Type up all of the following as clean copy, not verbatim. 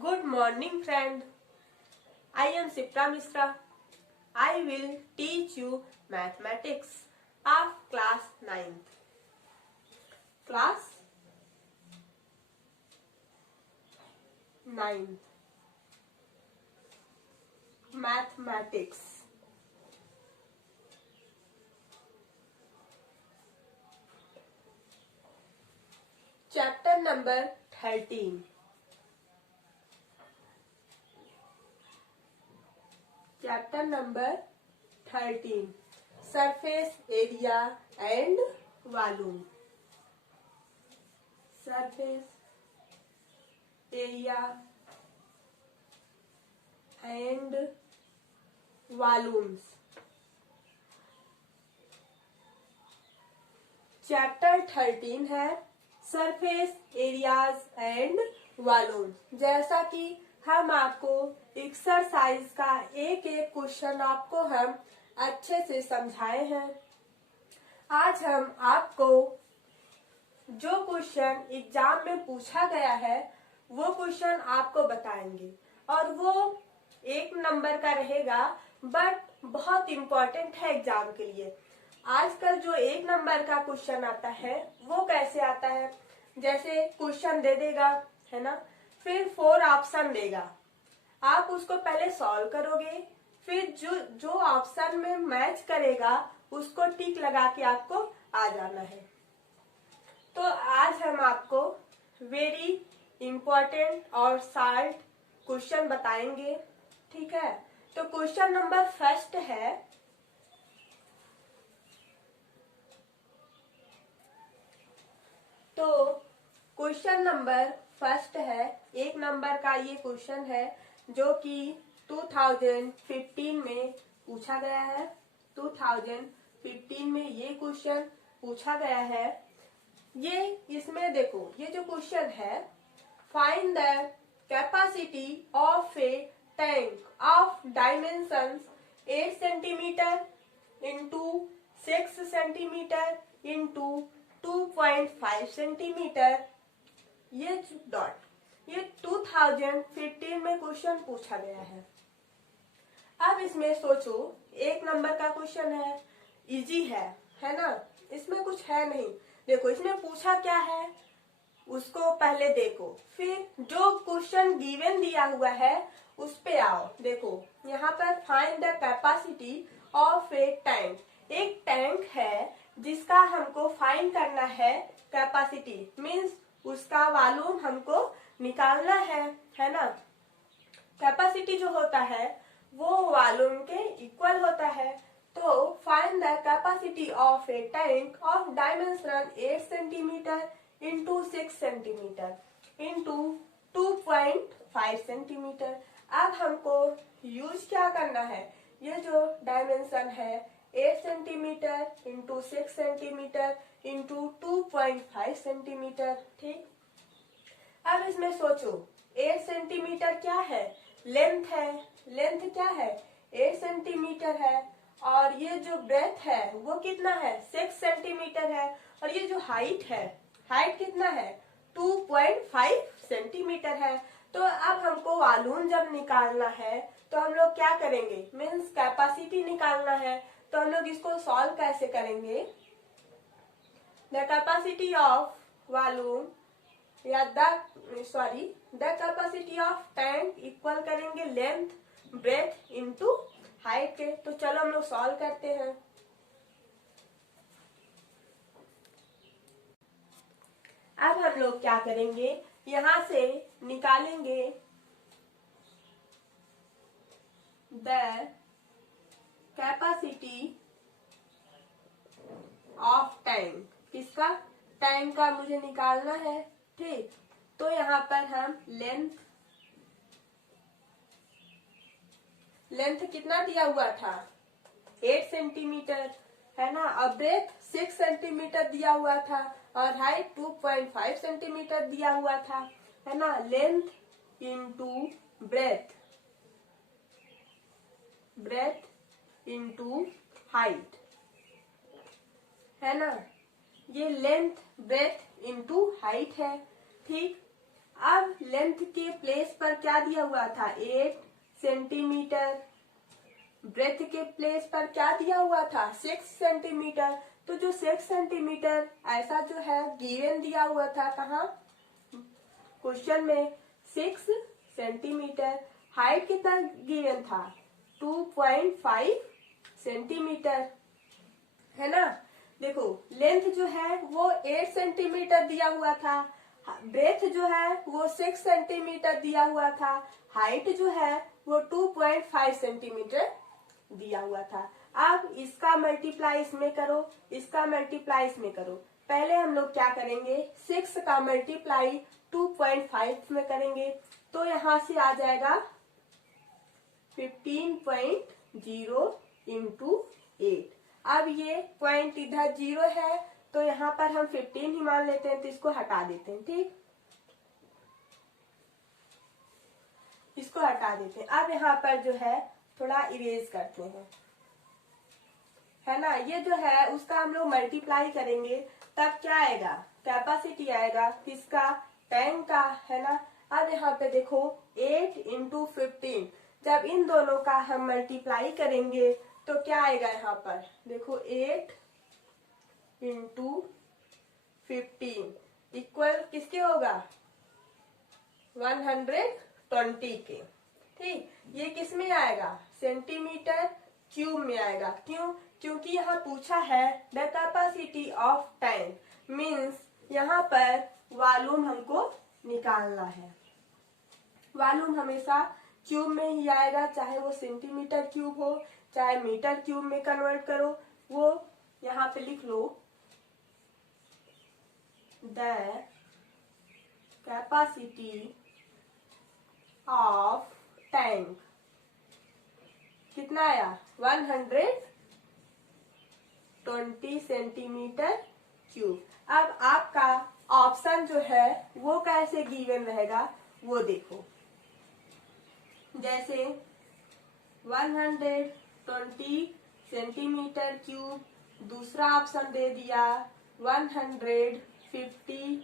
Good morning, friend. I am Sipra Misra. I will teach you mathematics of class 9th. Class 9th. Mathematics. Chapter number 13. Chapter number 13. Surface area and volume. Surface area and volumes. Chapter 13 है surface areas and volume. जैसा कि हम आपको exercise का एक एक question आपको हम अच्छे से समझाए हैं। आज हम आपको जो क्वेश्चन एग्जाम में पूछा गया है वो क्वेश्चन आपको बताएंगे और वो 1 नंबर का रहेगा, बट बहुत इम्पोर्टेंट है एग्जाम के लिए। आजकल जो 1 नंबर का क्वेश्चन आता है वो कैसे आता है, जैसे क्वेश्चन दे देगा, है ना, फिर 4 ऑप्शन देगा, आप उसको पहले सॉल्व करोगे, फिर जो ऑप्शन में मैच करेगा उसको टिक लगा के आपको आ जाना है। तो आज हम आपको वेरी इम्पोर्टेंट और शॉर्ट क्वेश्चन बताएंगे, ठीक है। तो क्वेश्चन नंबर फर्स्ट है, तो क्वेश्चन नंबर फर्स्ट है, 1 नंबर का ये क्वेश्चन है जो कि 2015 में पूछा गया है। 2015 में ये क्वेश्चन पूछा गया है। ये इसमें देखो, ये जो क्वेश्चन है, find the capacity of A tank of dimensions 8 centimetre into 6 centimetre into 2.5 centimetre, ये डॉट, ये 2015 में क्वेश्चन पूछा गया है। अब इसमें सोचो, 1 नंबर का क्वेश्चन है, इजी है ना, इसमें कुछ है नहीं। देखो इसमें पूछा क्या है उसको पहले देखो, फिर जो क्वेश्चन गिवन दिया हुआ है उस पे आओ। देखो यहाँ पर find the capacity of A tank, एक टैंक है जिसका हमको फाइंड करना है कैपेसिटी, मीन्स उसका वॉल्यूम हमको निकालना है ना। कैपेसिटी जो होता है वो वॉल्यूम के इक्वल होता है। तो find the capacity of A tank of dimension 8 centimetre into 6 centimetre into 2.5 centimetre. अब हमको यूज क्या करना है, ये जो डायमेंशन है 8 centimetre into 6 centimetre into 2.5 centimetre, ठीक। अब इसमें सोचो 8 सेंटीमीटर क्या है, लेंथ है, लेंथ क्या है 8 सेंटीमीटर है, और ये जो ब्रेथ है वो कितना है 6 सेंटीमीटर है, और ये जो हाइट है, हाइट कितना है 2.5 सेंटीमीटर है। तो अब हमको वॉल्यूम जब निकालना है तो हम लोग क्या करेंगे, मीन्स कैपेसिटी निकालना है, तो हम लोग इसको सॉल्व कैसे करेंगे। द कैपेसिटी ऑफ वॉल्यूम या the capacity of tank equal करेंगे लेंथ ब्रेथ इनटू हाइट के। तो चलो हम लोग सॉल्व करते हैं। अब हम लोग क्या करेंगे, यहां से निकालेंगे द कैपेसिटी ऑफ टैंक, किसका, टैंक का मुझे निकालना है, ठीक। तो यहाँ पर हम लेंथ कितना दिया हुआ था 8 सेंटीमीटर, है ना, और ब्रेथ 6 सेंटीमीटर दिया हुआ था, और हाइट 2.5 सेंटीमीटर दिया हुआ था, है ना। Length into breadth, breath into height, है ना, ये लेंथ ब्रेथ इंटू हाइट है, ठीक। अब लेंथ के प्लेस पर क्या दिया हुआ था, 8 सेंटीमीटर। ब्रेथ के प्लेस पर क्या दिया हुआ था, 6 सेंटीमीटर। तो जो 6 सेंटीमीटर ऐसा जो है गिवन दिया हुआ था कहाँ, क्वेश्चन में 6 सेंटीमीटर। हाइट कितना गिवन था, 2.5 सेंटीमीटर, है ना। देखो लेंथ जो है वो 8 सेंटीमीटर दिया हुआ था, ब्रेथ जो है वो 6 सेंटीमीटर दिया हुआ था, हाइट जो है वो 2.5 सेंटीमीटर दिया हुआ था। अब इसका मल्टीप्लाई इसमें करो, इसका मल्टीप्लाई इसमें करो। पहले हम लोग क्या करेंगे, 6 का मल्टीप्लाई 2.5 में करेंगे, तो यहां से आ जाएगा 15.0 इंटू 8। अब ये पॉइंट इधर 0 है तो यहाँ पर हम 15 ही मान लेते हैं, तो इसको हटा देते हैं, ठीक, इसको हटा देते हैं। अब यहाँ पर जो है थोड़ा इरेज करते हैं, है ना। ये जो है उसका हम लोग मल्टीप्लाई करेंगे तब क्या आएगा, कैपेसिटी आएगा किसका, टैंक का, है ना। अब यहाँ पे देखो 8 इंटू 15, जब इन दोनों का हम मल्टीप्लाई करेंगे तो क्या आएगा, यहाँ पर देखो 8 इंटू 15 इक्वल किसके होगा, 120 के, ठीक। ये किस में आएगा, सेंटीमीटर क्यूब में आएगा। क्यों, क्योंकि यहाँ पूछा है the capacity of tank, means यहाँ पर वॉल्यूम हमको निकालना है। वॉल्यूम हमेशा क्यूब में ही आएगा, चाहे वो सेंटीमीटर क्यूब हो चाहे मीटर क्यूब में कन्वर्ट करो, वो यहाँ पे लिख लो, द कैपेसिटी ऑफ टैंक कितना आया, 120 सेंटीमीटर क्यूब। अब आपका ऑप्शन जो है वो कैसे गिवन रहेगा वो देखो, जैसे 120 सेंटीमीटर क्यूब, दूसरा ऑप्शन दे दिया 150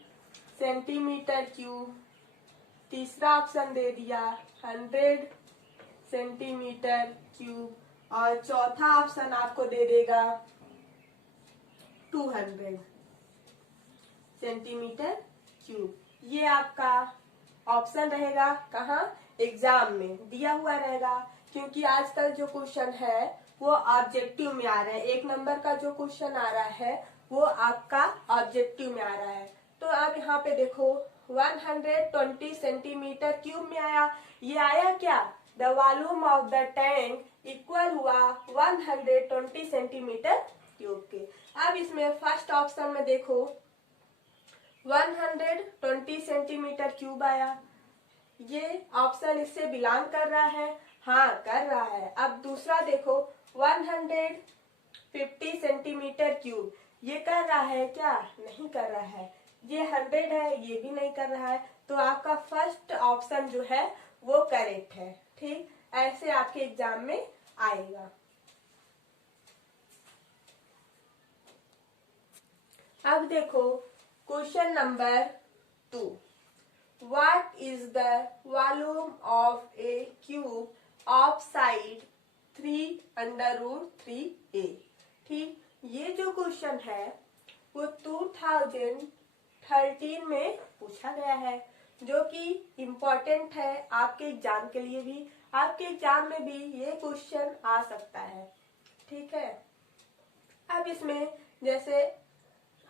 सेंटीमीटर क्यूब, तीसरा ऑप्शन दे दिया 100 सेंटीमीटर क्यूब, और चौथा ऑप्शन आपको दे देगा 200 सेंटीमीटर क्यूब। ये आपका ऑप्शन रहेगा कहाँ, एग्जाम में दिया हुआ रहेगा, क्योंकि आजकल जो क्वेश्चन है वो ऑब्जेक्टिव में आ रहा है। 1 नंबर का जो क्वेश्चन आ रहा है वो आपका ऑब्जेक्टिव में आ रहा है। तो अब यहाँ पे देखो 120 सेंटीमीटर क्यूब में आया, ये आया क्या, the volume of the tank equal हुआ 120 सेंटीमीटर क्यूब के। अब इसमें फर्स्ट ऑप्शन में देखो 120 सेंटीमीटर क्यूब आया, ये ऑप्शन इससे बिलोंग कर रहा है, हाँ कर रहा है। अब दूसरा देखो 150 सेंटीमीटर क्यूब, ये कर रहा है क्या, नहीं कर रहा है। ये 100 है, ये भी नहीं कर रहा है। तो आपका फर्स्ट ऑप्शन जो है वो करेक्ट है, ठीक। ऐसे आपके एग्जाम में आएगा। अब देखो question number 2, What is the volume of a cube of side 3√3a? ठीक, ये जो क्वेश्चन है वो 2013 में पूछा गया है, जो कि इम्पोर्टेंट है आपके एग्जाम के लिए भी। आपके एग्जाम में भी ये क्वेश्चन आ सकता है, ठीक है। अब इसमें जैसे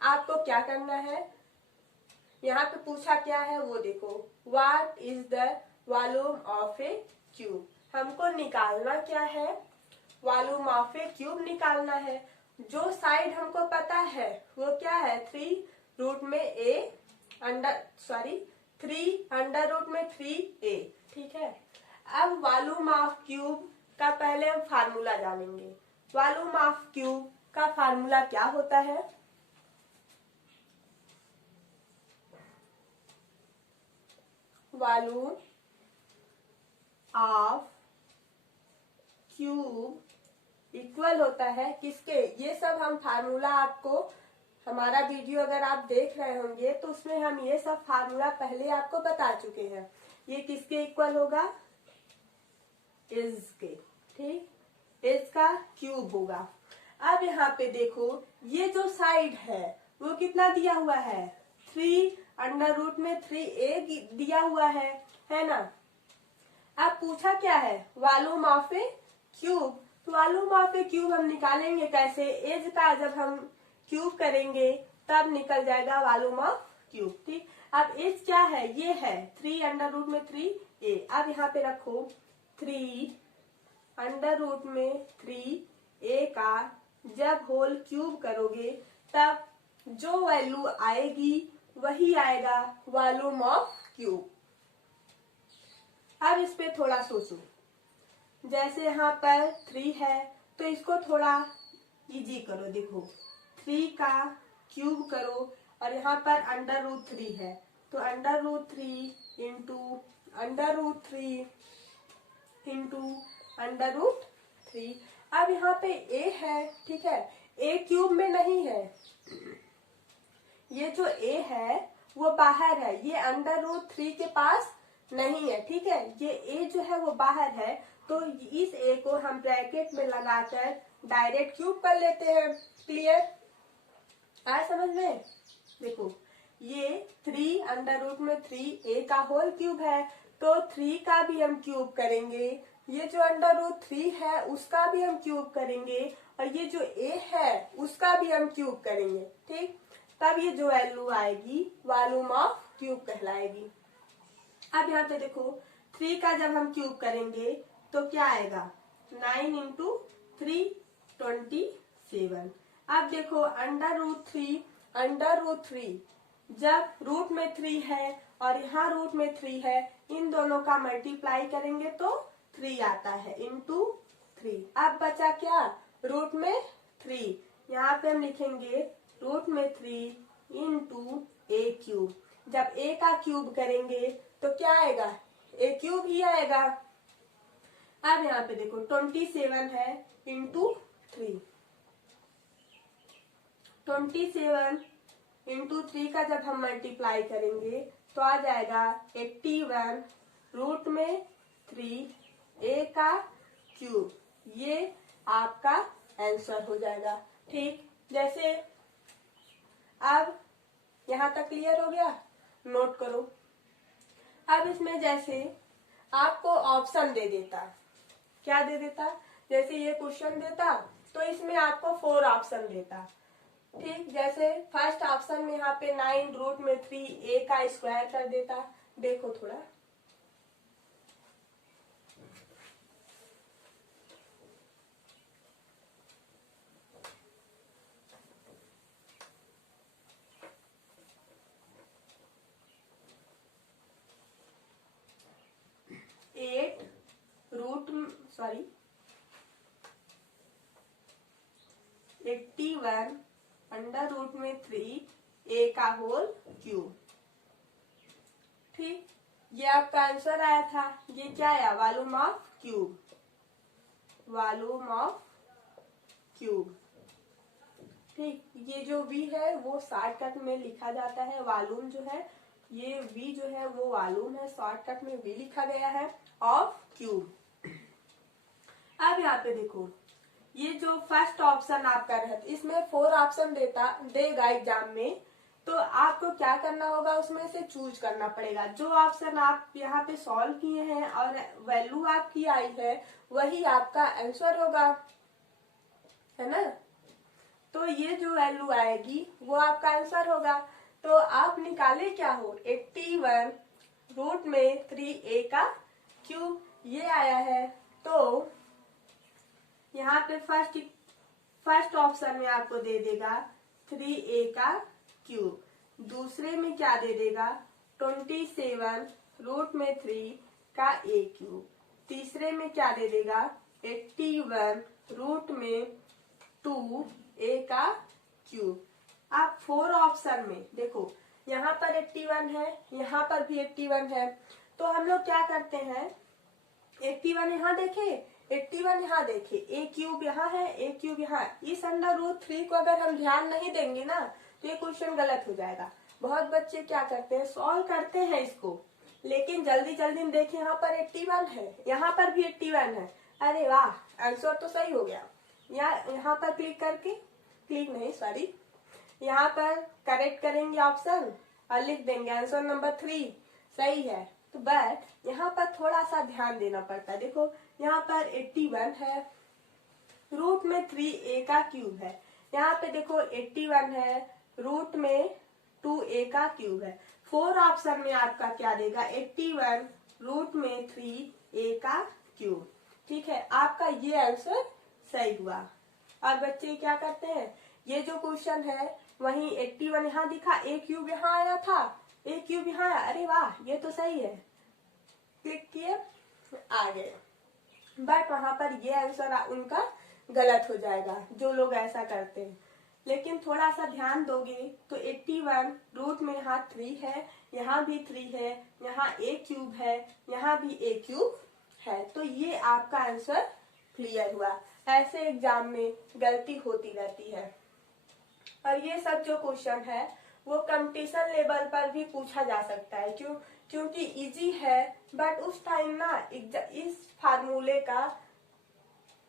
आपको क्या करना है, यहाँ पे पूछा क्या है वो देखो, what is the volume of A cube. हमको निकालना क्या है, वॉल्यूम ऑफ ए क्यूब निकालना है। जो साइड हमको पता है वो क्या है, 3√3a, ठीक है। अब वॉल्यूम ऑफ क्यूब का पहले हम फार्मूला जानेंगे। वॉल्यूम ऑफ क्यूब का फार्मूला क्या होता है, वॉल्यूम ऑफ क्यूब इक्वल होता है किसके, ये सब हम फार्मूला आपको हमारा वीडियो अगर आप देख रहे होंगे तो उसमें हम ये सब फार्मूला पहले आपको बता चुके हैं। ये किसके इक्वल होगा? इज के, ठीक, इज का क्यूब होगा। अब यहाँ पे देखो ये जो साइड है वो कितना दिया हुआ है? 3 अंडर रूट में 3a दिया हुआ है ना। अब पूछा क्या है? Volume of A cube. तो वॉल्यूम ऑफ ए क्यूब हम निकालेंगे कैसे? एज का जब हम क्यूब करेंगे तब निकल जाएगा वॉल्यूम ऑफ क्यूब, ठीक। अब एज क्या है? ये है 3 अंडर रूट में 3a। अब यहाँ पे रखो 3 अंडर रूट में 3a का जब होल क्यूब करोगे तब जो वैल्यू आएगी वही आएगा वॉल्यूम ऑफ क्यूब। अब इस पे थोड़ा सोचो। जैसे यहाँ पर 3 है तो इसको थोड़ा इजी करो। देखो 3 का क्यूब करो और यहाँ पर अंडर रूट 3 है तो under root 3 into under root 3 into under root 3। अब यहाँ पे a है, ठीक है, a क्यूब में नहीं है। ये जो a है वो बाहर है, ये अंडर रूट 3 के पास नहीं है, ठीक है। ये a जो है वो बाहर है तो इस a को हम ब्रैकेट में लगाकर डायरेक्ट क्यूब कर लेते हैं। क्लियर? आया समझ में? देखो ये 3 अंडर रूट में 3a का होल क्यूब है तो 3 का भी हम क्यूब करेंगे। ये जो अंडर रूट 3 है उसका भी हम क्यूब करेंगे और ये जो a है उसका भी हम क्यूब करेंगे, ठीक। तब ये जो वैल्यू आएगी वॉल्यूम ऑफ क्यूब कहलाएगी। अब यहाँ पे देखो 3 का जब हम क्यूब करेंगे तो क्या आएगा? 9 इंटू 3 27। अब देखो अंडर रूट 3 जब रूट में 3 है और यहाँ रूट में 3 है, इन दोनों का मल्टीप्लाई करेंगे तो 3 आता है इंटू 3। अब बचा क्या? रूट में 3। यहाँ पे हम लिखेंगे रूट में 3 इंटू a क्यूब। जब a का क्यूब करेंगे तो क्या आएगा? a क्यूब ही आएगा। अब यहाँ पे देखो 27 है इंटू 3। 27 इंटू 3 का जब हम मल्टीप्लाई करेंगे तो आ जाएगा 81 रूट में 3 a का क्यूब। ये आपका आंसर हो जाएगा, ठीक। जैसे अब यहाँ तक क्लियर हो गया? नोट करो। अब इसमें जैसे आपको ऑप्शन दे देता, क्या दे देता? जैसे ये क्वेश्चन देता तो इसमें आपको 4 ऑप्शन देता, ठीक। जैसे फर्स्ट ऑप्शन में यहाँ पे 9 रूट में 3a का स्क्वायर कर देता। देखो थोड़ा, सॉरी 81 अंडर रूट में 3a का होल क्यूब, ठीक। ये आपका आंसर आया था। ये क्या आया? Volume of cube. Volume of cube, ठीक। ये जो v है वो शॉर्टकट में लिखा जाता है। वॉल्यूम जो है, ये v जो है वो वॉल्यूम है, शॉर्टकट में v लिखा गया है ऑफ क्यूब। अब यहाँ पे देखो ये जो फर्स्ट ऑप्शन आपका है इसमें 4 ऑप्शन देगा एग्जाम में, तो आपको क्या करना होगा? उसमें से चूज करना पड़ेगा। जो ऑप्शन आप यहाँ पे सॉल्व किए हैं और वैल्यू आपकी आई है वही आपका आंसर होगा, है ना। तो ये जो वैल्यू आएगी वो आपका आंसर होगा। तो आप निकाले क्या हो? 81 रूट में 3a का क्यूब, ये आया है। तो यहाँ पे फर्स्ट ऑप्शन में आपको दे देगा 3a का क्यूब, दूसरे में क्या दे देगा? 27 रूट में 3 का a क्यूब, तीसरे में क्या दे देगा? 81 रूट में 2a का क्यूब। आप 4 ऑप्शन में देखो, यहाँ पर 81 है, यहाँ पर भी 81 है, तो हम लोग क्या करते हैं? 81 यहाँ देखे, 81 यहाँ देखे, a क्यूब यहाँ है, a क्यूब यहाँ। इस अंडर रूट 3 को अगर हम ध्यान नहीं देंगे ना तो ये क्वेश्चन गलत हो जाएगा। बहुत बच्चे क्या करते हैं, सॉल्व करते हैं इसको, लेकिन जल्दी जल्दी में देखें यहाँ पर 81 है, यहाँ पर भी 81 है। अरे वाह, आंसर तो सही हो गया। यहाँ पर क्लिक करके, क्लिक नहीं सॉरी, यहाँ पर करेक्ट करेंगे ऑप्शन और लिख देंगे आंसर नंबर 3 सही है। तो बट यहाँ पर थोड़ा सा ध्यान देना पड़ता है। देखो यहाँ पर 81 है, रूट में 3a का क्यूब है। यहाँ पे देखो 81 है, रूट में 2a का क्यूब है। 4 ऑप्शन में आपका क्या देगा, 81 रूट में 3a का क्यूब। ठीक है, आपका ये आंसर सही हुआ। और बच्चे क्या करते हैं, ये जो क्वेश्चन है वहीं 81 यहाँ दिखा, a क्यूब यहाँ आया था, a क्यूब यहाँ आया, अरे वाह ये तो सही है, क्लिक किए आ गए। बट वहां पर ये आंसर उनका गलत हो जाएगा, जो लोग ऐसा करते हैं। लेकिन थोड़ा सा ध्यान दोगे तो 81 रूट में यहाँ 3 है, यहाँ भी 3 है, यहाँ a क्यूब है, यहाँ भी a क्यूब है। तो ये आपका आंसर क्लियर हुआ। ऐसे एग्जाम में गलती होती रहती है। और ये सब जो क्वेश्चन है वो कंपटीशन लेवल पर भी पूछा जा सकता है, क्योंकि इजी है। बट उस टाइम ना इस फार्मूले का,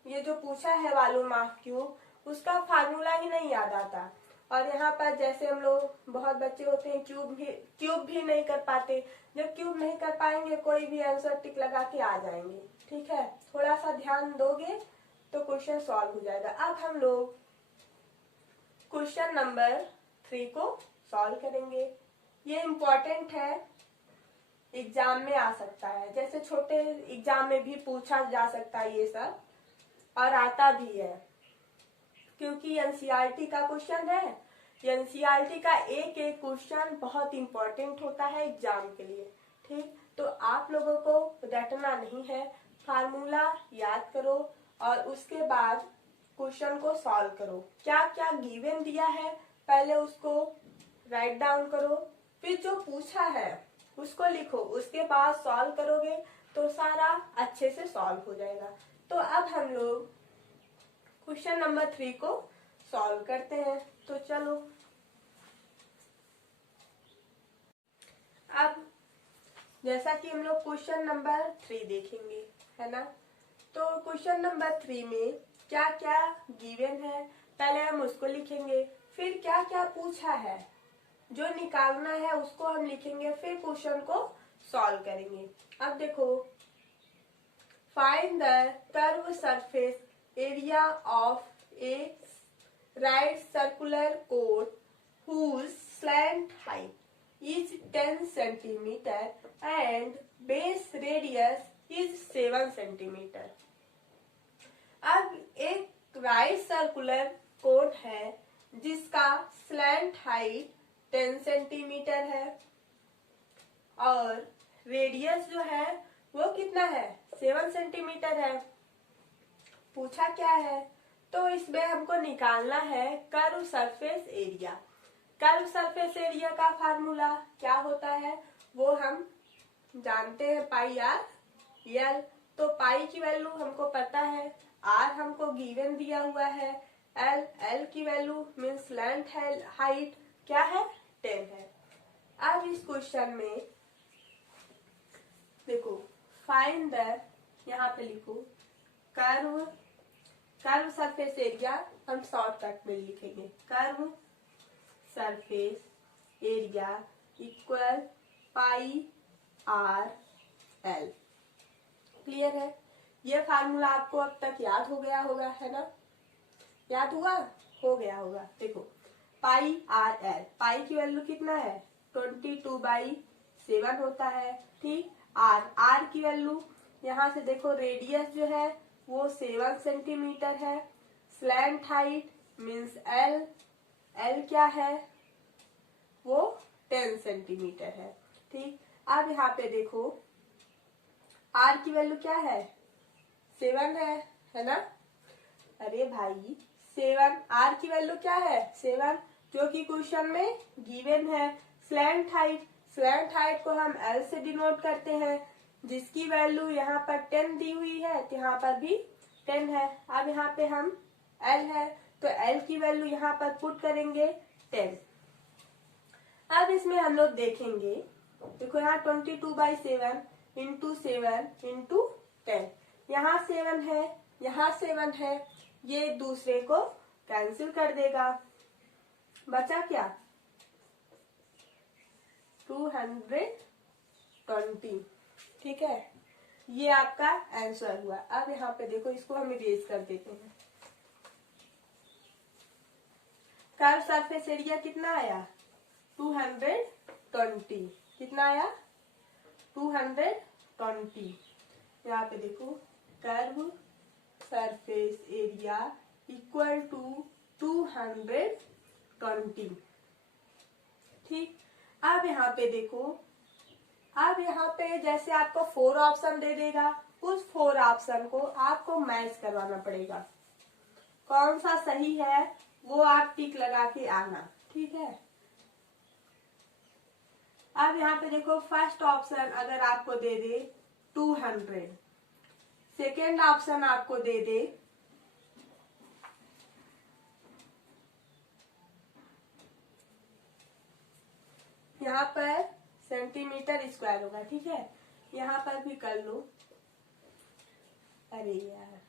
ये जो पूछा है वॉल्यूम ऑफ क्यूब, उसका फार्मूला ही नहीं याद आता। और यहाँ पर जैसे हम लोग बहुत बच्चे होते हैं क्यूब भी नहीं कर पाते। जब क्यूब नहीं कर पाएंगे कोई भी आंसर टिक लगा के आ जाएंगे। ठीक है, थोड़ा सा ध्यान दोगे तो क्वेश्चन सॉल्व हो जाएगा। अब हम लोग क्वेश्चन नंबर 3 को सॉल्व करेंगे। ये इम्पोर्टेंट है, एग्जाम में आ सकता है, जैसे छोटे एग्जाम में भी पूछा जा सकता है ये सब, और आता भी है क्योंकि एनसीईआरटी का क्वेश्चन है। एनसीईआरटी का एक एक क्वेश्चन बहुत इंपॉर्टेंट होता है एग्जाम के लिए। ठीक, तो आप लोगों को रटना नहीं है, फार्मूला याद करो और उसके बाद क्वेश्चन को सॉल्व करो। क्या क्या गिवन दिया है पहले उसको राइट डाउन करो, फिर जो पूछा है उसको लिखो, उसके बाद सॉल्व करोगे तो सारा अच्छे से सॉल्व हो जाएगा। तो अब हम लोग क्वेश्चन नंबर 3 को सॉल्व करते हैं। तो चलो अब जैसा कि हम लोग क्वेश्चन नंबर 3 देखेंगे, है ना। तो क्वेश्चन नंबर 3 में क्या क्या गिवन है पहले हम उसको लिखेंगे, फिर क्या क्या पूछा है जो निकालना है उसको हम लिखेंगे, फिर क्वेश्चन को सॉल्व करेंगे। अब देखो, find the curve surface area of A right circular cone whose slant height is 10 centimeter and base radius is 7 centimeter। अब एक राइट सर्कुलर कोन है जिसका स्लैंट हाइट 10 सेंटीमीटर है और रेडियस जो है वो कितना है, 7 सेंटीमीटर है। पूछा क्या है, तो इसमें हमको निकालना है curve surface area. Curve surface area का फार्मूला क्या होता है वो हम जानते हैं, पाई आर एल। तो पाई की वैल्यू हमको पता है, आर हमको गिवन दिया हुआ है, एल की वैल्यू मीन्स लेंथ है, हाइट क्या है 10 है। अब इस क्वेश्चन में देखो, फाइंड द, यहाँ पे लिखो कर्व सरफेस एरिया, हम शॉर्टकट में लिखेंगे curve surface area equal pi R L. Clear है, ये फार्मूला आपको अब तक याद हो गया होगा, है ना, याद हुआ हो गया होगा। देखो पाई आर एल, पाई की वैल्यू कितना है 22/7 होता है। ठीक, आर की वैल्यू यहाँ से देखो, रेडियस जो है वो 7 सेंटीमीटर है, स्लैंट हाइट मीन्स एल क्या है वो 10 सेंटीमीटर है। ठीक, अब यहाँ पे देखो आर की वैल्यू क्या है 7 है ना। अरे भाई 7, आर की वैल्यू क्या है 7, जो कि क्वेश्चन में गिवन है। स्लैंट हाइट को हम एल से डिनोट करते हैं, जिसकी वैल्यू यहाँ पर 10 दी हुई है तो यहाँ पर भी 10 है। अब यहाँ पे हम एल है तो एल की वैल्यू यहाँ पर पुट करेंगे 10। अब इसमें हम लोग देखेंगे, देखो यहाँ 22/7 इंटू 7 इंटू 10, यहाँ 7 है, यहाँ 7 है, ये दूसरे को कैंसिल कर देगा, बचा क्या 220। ठीक है, ये आपका आंसर हुआ। अब यहाँ पे देखो, इसको हम इरेज कर देते हैं। कर्व सरफेस एरिया कितना आया 220, कितना आया 220। यहाँ पे देखो curve surface area equal to 220। ठीक, अब यहाँ पे देखो, अब यहाँ पे जैसे आपको 4 ऑप्शन दे देगा, उस 4 ऑप्शन को आपको मैच करवाना पड़ेगा, कौन सा सही है वो आप टिक लगा के आना। ठीक है, अब यहाँ पे देखो फर्स्ट ऑप्शन अगर आपको दे दे 200, सेकेंड ऑप्शन आपको दे दे यहाँ पर सेंटीमीटर स्क्वायर होगा। ठीक है, यहाँ पर भी कर लो, अरे यार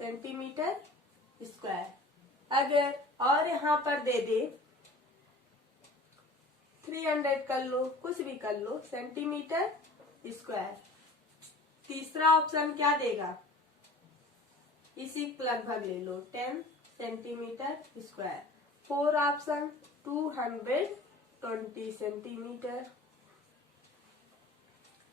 सेंटीमीटर स्क्वायर, अगर और यहाँ पर दे दे 300 कर लो, कुछ भी कर लो, सेंटीमीटर स्क्वायर। तीसरा ऑप्शन क्या देगा, इसी लगभग ले लो 10 सेंटीमीटर स्क्वायर। 4 option 220 centimetre.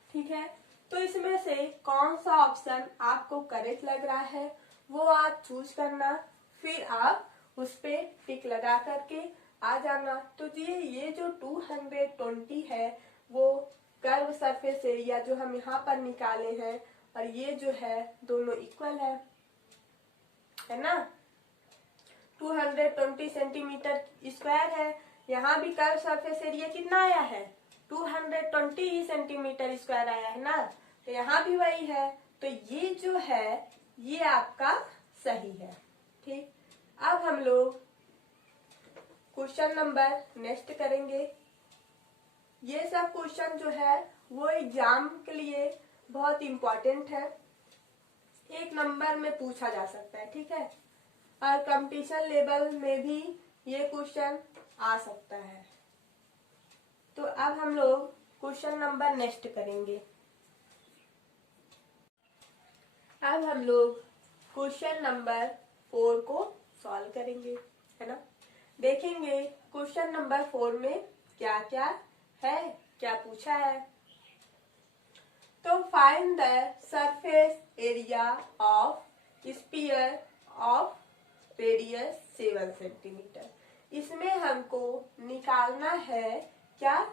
ठीक है, तो इसमें से कौन सा ऑप्शन आपको करेक्ट लग रहा है वो आप चूज करना, फिर आप उस पे टिक लगा करके आ जाना। तो ये जो 220 है वो कर्व सरफेस एरिया जो हम यहाँ पर निकाले हैं, और ये जो है दोनों इक्वल है ना। 220 सेंटीमीटर स्क्वायर है, यहाँ भी कर्व सरफेस एरिया कितना आया है 220 सेंटीमीटर स्क्वायर आया है ना, तो यहाँ भी वही है, तो ये जो है ये आपका सही है। ठीक, अब हम लोग क्वेश्चन नंबर नेक्स्ट करेंगे। ये सब क्वेश्चन जो है वो एग्जाम के लिए बहुत इम्पोर्टेंट है, 1 नंबर में पूछा जा सकता है। ठीक है, और कंपटीशन लेवल में भी ये क्वेश्चन आ सकता है। तो अब हम लोग क्वेश्चन नंबर नेक्स्ट करेंगे। अब हम लोग क्वेश्चन नंबर 4 को सॉल्व करेंगे, है ना। देखेंगे क्वेश्चन नंबर 4 में क्या क्या है, क्या पूछा है। तो find the surface area of sphere of radius 7 centimetre. इसमें हमको निकालना है क्या,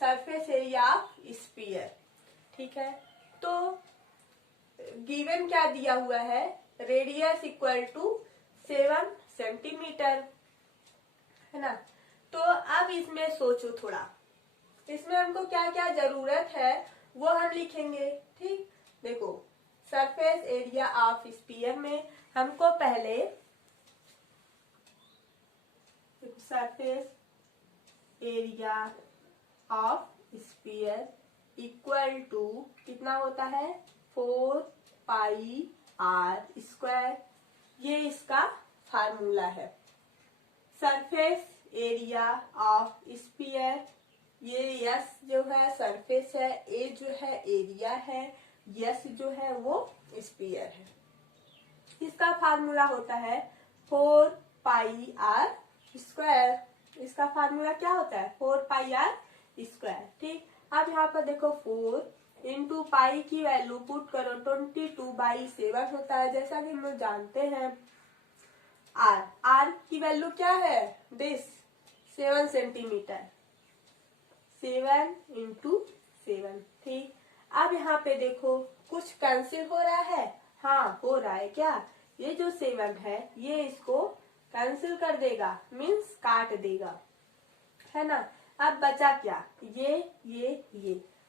सरफेस एरिया ऑफ स्फीयर। ठीक है, तो गिवन क्या दिया हुआ है, रेडियस इक्वल टू 7 सेंटीमीटर, है ना। तो अब इसमें सोचो थोड़ा, इसमें हमको क्या क्या जरूरत है वो हम लिखेंगे। ठीक, देखो सरफेस एरिया ऑफ स्फीयर में हमको पहले surface area of sphere equal to कितना होता है 4πr², ये इसका फार्मूला है। सरफेस एरिया ऑफ स्फीयर, ये यस जो है सरफेस है, ए जो है एरिया है, यस जो है वो स्फीयर है। इसका फार्मूला होता है 4πr²। इसका फार्मूला क्या होता है 4πr²। ठीक, अब यहाँ पर देखो 4 इंटू पाई की वैल्यू पुट करो, 22/7 होता है, जैसा कि हम लोग जानते हैं। आर की वैल्यू क्या है दिस 7 सेंटीमीटर, 7 इंटू 7। ठीक, अब यहाँ पे देखो कुछ कैंसिल हो रहा है, हाँ हो रहा है क्या, ये जो 7 है ये इसको कैंसिल कर देगा, मीन्स काट देगा, है ना। अब बचा क्या, ये।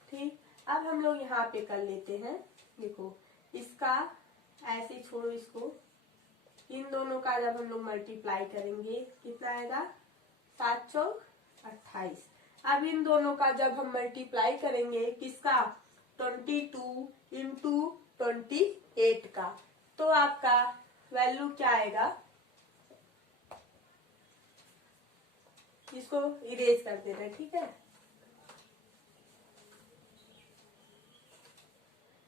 ठीक, अब हम लोग यहाँ पे कर लेते हैं, देखो इसका ऐसे छोड़ो, इसको इन दोनों का जब हम लोग मल्टीप्लाई करेंगे कितना आएगा 7 चौक 28। अब इन दोनों का जब हम मल्टीप्लाई करेंगे किसका, 22 इंटू 28 का, तो आपका वैल्यू क्या आएगा, इसको इरेज कर देना है, ठीक है।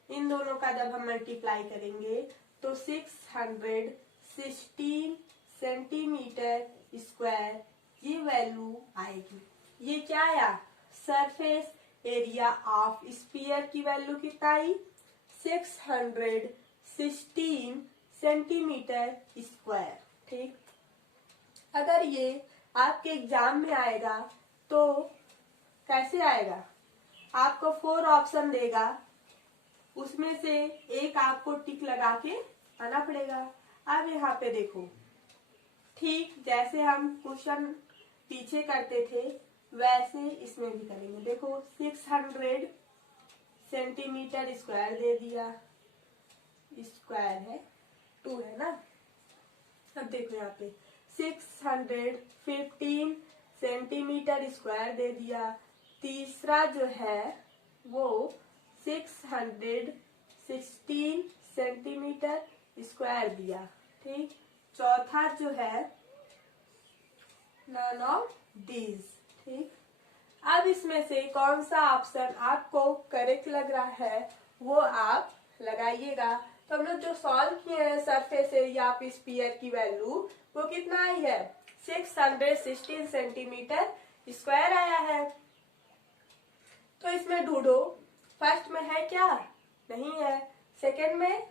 इन दोनों का जब हम मल्टीप्लाई करेंगे तो 616 सेंटीमीटर स्क्वायर ये वैल्यू आएगी। ये क्या आया, सरफेस एरिया ऑफ स्फीयर की वैल्यू कितना आई, 616 सेंटीमीटर स्क्वायर, ठीक। अगर ये आपके एग्जाम में आएगा तो कैसे आएगा, आपको 4 ऑप्शन देगा, उसमें से एक आपको टिक लगा के आना पड़ेगा। अब यहाँ पे देखो, ठीक जैसे हम क्वेश्चन पीछे करते थे वैसे इसमें भी करेंगे। देखो 600 सेंटीमीटर स्क्वायर दे दिया, स्क्वायर है 2 है ना। अब देखो यहाँ पे 615 सेंटीमीटर स्क्वायर दे दिया। तीसरा जो है वो 616 सेंटीमीटर स्क्वायर दिया, ठीक। चौथा जो है नन ऑफ दीज, ठीक। अब इसमें से कौन सा ऑप्शन आपको करेक्ट लग रहा है वो आप लगाइएगा। तो हम लोग जो सॉल्व किए हैं सरफेस एरिया ऑफ स्फीयर की वैल्यू वो कितना आई है, 616 सेंटीमीटर स्क्वायर आया है। तो इसमें ढूंढो, फर्स्ट में है क्या, नहीं है, सेकंड में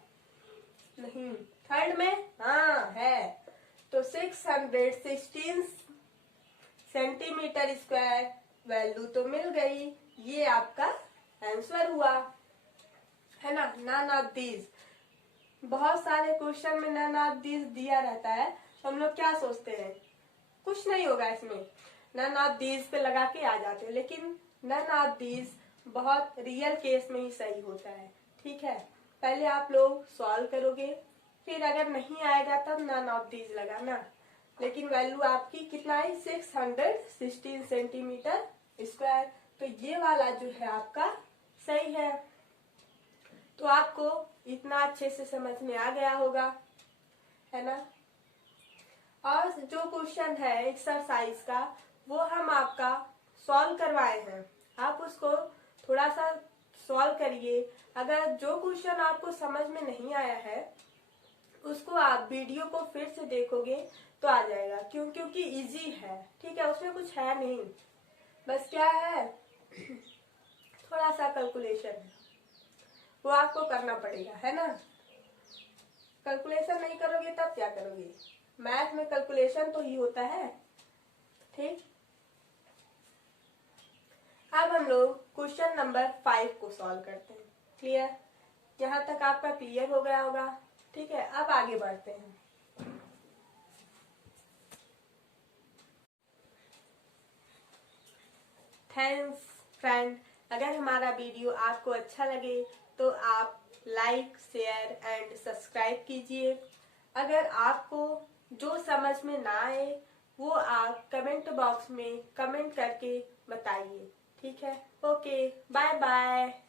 नहीं, थर्ड में हाँ है। तो 616 सेंटीमीटर स्क्वायर वैल्यू तो मिल गई, ये आपका आंसर हुआ है ना। नन ऑफ दीज, बहुत सारे क्वेश्चन में नन ऑफ दीज दिया रहता है, तो हम लोग क्या सोचते हैं कुछ नहीं होगा इसमें, नन ऑफ दीज पे लगा के आ जाते हैं, लेकिन नन ऑफ दीज बहुत रियल केस में ही सही होता है, ठीक है। पहले आप लोग सॉल्व करोगे, फिर अगर नहीं आएगा तब नन ऑफ दीज लगाना। लेकिन वैल्यू आपकी कितना है, 616 सेंटीमीटर स्क्वायर, तो ये वाला जो है आपका सही है। तो आपको इतना अच्छे से समझ में आ गया होगा, है ना। और जो क्वेश्चन है एक्सरसाइज का वो हम आपका सॉल्व करवाए हैं, आप उसको थोड़ा सा सॉल्व करिए। अगर जो क्वेश्चन आपको समझ में नहीं आया है उसको आप वीडियो को फिर से देखोगे तो आ जाएगा, क्योंकि इजी है, ठीक है। उसमें कुछ है नहीं, बस क्या है थोड़ा सा कैलकुलेशन है, वो आपको करना पड़ेगा, है ना। कैलकुलेशन नहीं करोगे तब क्या करोगे, मैथ में कैलकुलेशन तो ही होता है, ठीक। अब हम लोग क्वेश्चन नंबर 5 को सॉल्व करते हैं। क्लियर, यहाँ तक आपका क्लियर हो गया होगा, ठीक है। अब आगे बढ़ते हैं। थैंक्स फ्रेंड, अगर हमारा वीडियो आपको अच्छा लगे तो आप लाइक शेयर एंड सब्सक्राइब कीजिए। अगर आपको जो समझ में ना आए वो आप कमेंट बॉक्स में कमेंट करके बताइए, ठीक है। Okay, bye bye.